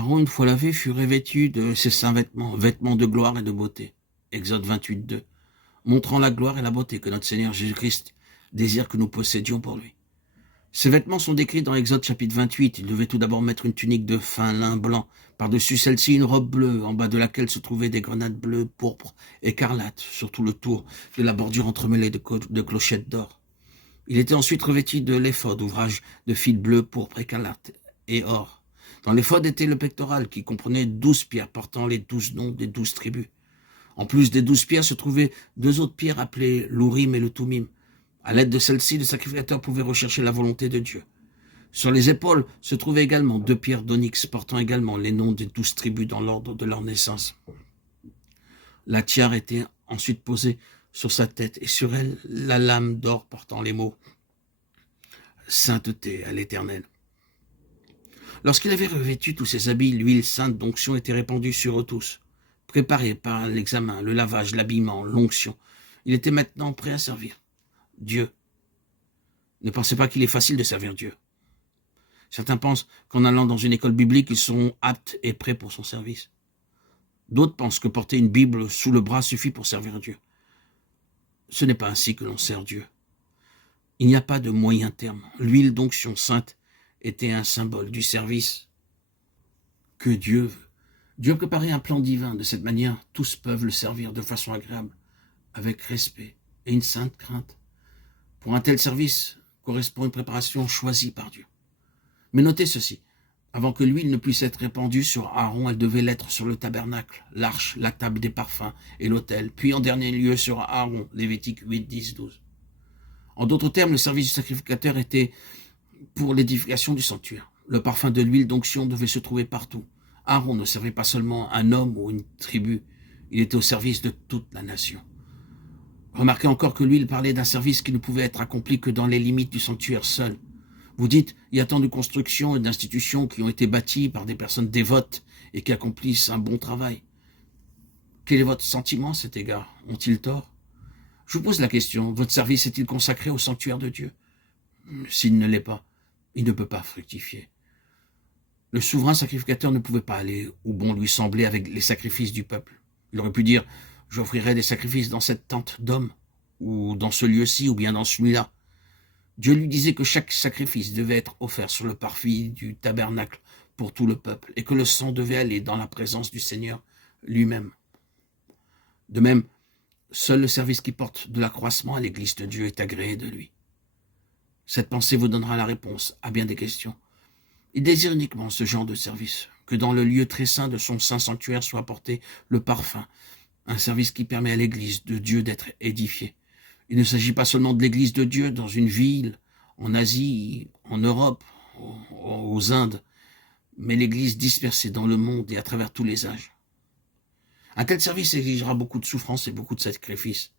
Aaron, une fois lavé, fut revêtu de ses saints vêtements, vêtements de gloire et de beauté. Exode 28, 2. Montrant la gloire et la beauté que notre Seigneur Jésus-Christ désire que nous possédions pour lui. Ces vêtements sont décrits dans Exode chapitre 28. Il devait tout d'abord mettre une tunique de fin lin blanc, par-dessus celle-ci une robe bleue, en bas de laquelle se trouvaient des grenades bleues, pourpres, écarlates, sur tout le tour de la bordure entremêlée de clochettes d'or. Il était ensuite revêtu de l'éphod, ouvrage de fil bleu, pourpre, écarlate et or. Dans l'éphod était le pectoral, qui comprenait 12 pierres portant les 12 noms des 12 tribus. En plus des 12 pierres se trouvaient 2 autres pierres appelées l'Urim et le Tumim. À l'aide de celles-ci, le sacrificateur pouvait rechercher la volonté de Dieu. Sur les épaules se trouvaient également 2 pierres d'onyx portant également les noms des 12 tribus dans l'ordre de leur naissance. La tiare était ensuite posée sur sa tête et sur elle la lame d'or portant les mots « Sainteté à l'Éternel ». Lorsqu'il avait revêtu tous ses habits, l'huile sainte d'onction était répandue sur eux tous. Préparé par l'examen, le lavage, l'habillement, l'onction, il était maintenant prêt à servir Dieu. Ne pensez pas qu'il est facile de servir Dieu. Certains pensent qu'en allant dans une école biblique, ils seront aptes et prêts pour son service. D'autres pensent que porter une Bible sous le bras suffit pour servir Dieu. Ce n'est pas ainsi que l'on sert Dieu. Il n'y a pas de moyen terme. L'huile d'onction sainte était un symbole du service que Dieu veut. Dieu a préparé un plan divin. De cette manière, tous peuvent le servir de façon agréable, avec respect et une sainte crainte. Pour un tel service correspond une préparation choisie par Dieu. Mais notez ceci, avant que l'huile ne puisse être répandue sur Aaron, elle devait l'être sur le tabernacle, l'arche, la table des parfums et l'autel, puis en dernier lieu sur Aaron, Lévitique 8, 10, 12. En d'autres termes, le service du sacrificateur était pour l'édification du sanctuaire. Le parfum de l'huile d'onction devait se trouver partout. Aaron ne servait pas seulement un homme ou une tribu, il était au service de toute la nation. Remarquez encore que l'huile parlait d'un service qui ne pouvait être accompli que dans les limites du sanctuaire seul. Vous dites, il y a tant de constructions et d'institutions qui ont été bâties par des personnes dévotes et qui accomplissent un bon travail. Quel est votre sentiment à cet égard? Ont-ils tort? Je vous pose la question, votre service est-il consacré au sanctuaire de Dieu? S'il ne l'est pas, il ne peut pas fructifier. Le souverain sacrificateur ne pouvait pas aller où bon lui semblait avec les sacrifices du peuple. Il aurait pu dire, j'offrirai des sacrifices dans cette tente d'hommes, ou dans ce lieu-ci, ou bien dans celui-là. Dieu lui disait que chaque sacrifice devait être offert sur le parvis du tabernacle pour tout le peuple, et que le sang devait aller dans la présence du Seigneur lui-même. De même, seul le service qui porte de l'accroissement à l'Église de Dieu est agréé de lui. Cette pensée vous donnera la réponse à bien des questions. Il désire uniquement ce genre de service, que dans le lieu très saint de son saint sanctuaire soit apporté le parfum, un service qui permet à l'Église de Dieu d'être édifiée. Il ne s'agit pas seulement de l'Église de Dieu dans une ville, en Asie, en Europe, aux Indes, mais l'Église dispersée dans le monde et à travers tous les âges. Un tel service exigera beaucoup de souffrance et beaucoup de sacrifices.